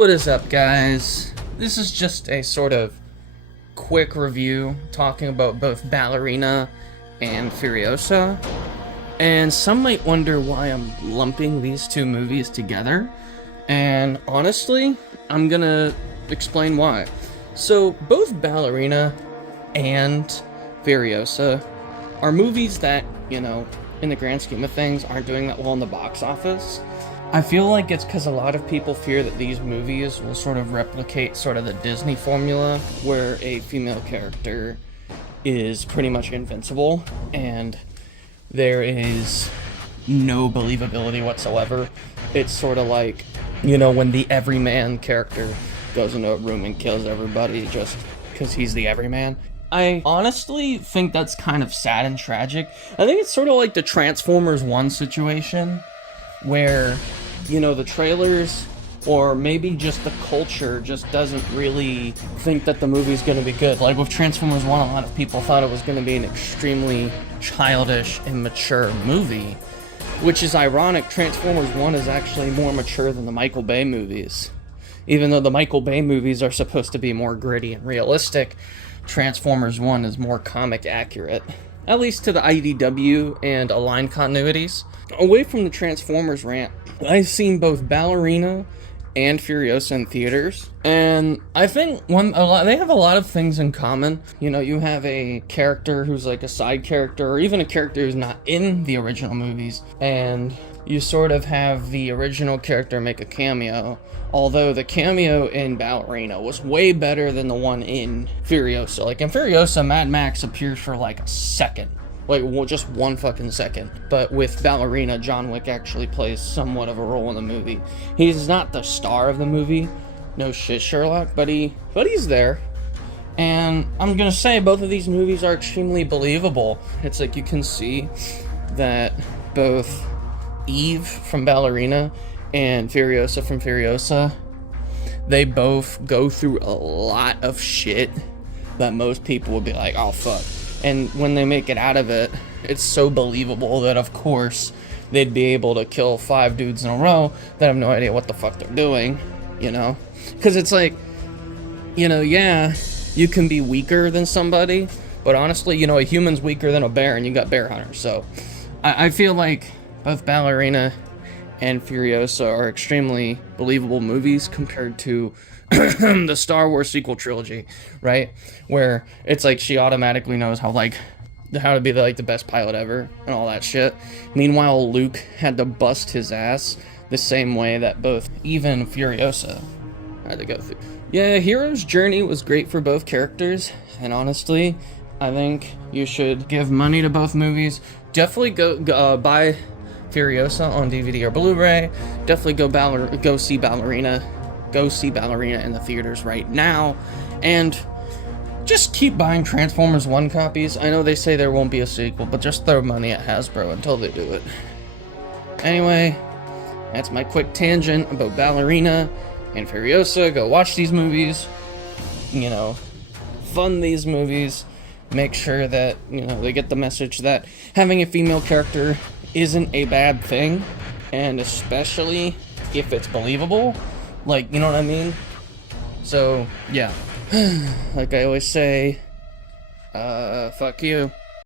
What is up, guys? This is just a sort of quick review talking about both Ballerina and Furiosa. And some might wonder why I'm lumping these two movies together. And honestly, I'm gonna explain why. So, both Ballerina and Furiosa are movies that, in the grand scheme of things, aren't doing that well in the box office. I feel like it's because a lot of people fear that these movies will sort of replicate sort of the Disney formula, where a female character is pretty much invincible, and there is no believability whatsoever. It's sort of like, when the everyman character goes into a room and kills everybody just because he's the everyman. I honestly think that's kind of sad and tragic. I think it's sort of like the Transformers 1 situation, where, the trailers, or maybe just the culture, just doesn't really think that the movie's gonna be good. Like with Transformers 1, a lot of people thought it was gonna be an extremely childish and mature movie, which is ironic. Transformers 1 is actually more mature than the Michael Bay movies. Even though the Michael Bay movies are supposed to be more gritty and realistic, Transformers 1 is more comic accurate, at least to the IDW and aligned continuities. Away from the Transformers rant, I've seen both Ballerina and Furiosa in theaters, and I think they have a lot of things in common. You have a character who's like a side character, or even a character who's not in the original movies, and you sort of have the original character make a cameo, although the cameo in Ballerina was way better than the one in Furiosa. Like in Furiosa, Mad Max appears for like a second. Just one fucking second. But with Ballerina, John Wick actually plays somewhat of a role in the movie. He's not the star of the movie. No shit, Sherlock, but he's there. And I'm gonna say both of these movies are extremely believable. It's like you can see that both Eve from Ballerina and Furiosa from Furiosa, they both go through a lot of shit that most people would be like, oh fuck. And when they make it out of it, it's so believable that, of course, they'd be able to kill 5 dudes in a row that have no idea what the fuck they're doing, Because it's like, yeah, you can be weaker than somebody, but honestly, a human's weaker than a bear, and you got bear hunters. So I feel like both Ballerina and Furiosa are extremely believable movies compared to the Star Wars sequel trilogy, right? Where it's like she automatically knows how to be the best pilot ever and all that shit. Meanwhile, Luke had to bust his ass the same way that both Eve and Furiosa had to go through. Yeah, Hero's Journey was great for both characters, and honestly, I think you should give money to both movies. Definitely go buy Furiosa on DVD or Blu-ray. Definitely go see Ballerina. Go see Ballerina in the theaters right now, and just keep buying Transformers 1 copies. I know they say there won't be a sequel, but just throw money at Hasbro until they do it. Anyway, that's my quick tangent about Ballerina and Furiosa. Go watch these movies, fund these movies, make sure that, they get the message that having a female character isn't a bad thing, and especially if it's believable. You know what I mean? So, yeah. Like I always say, fuck you.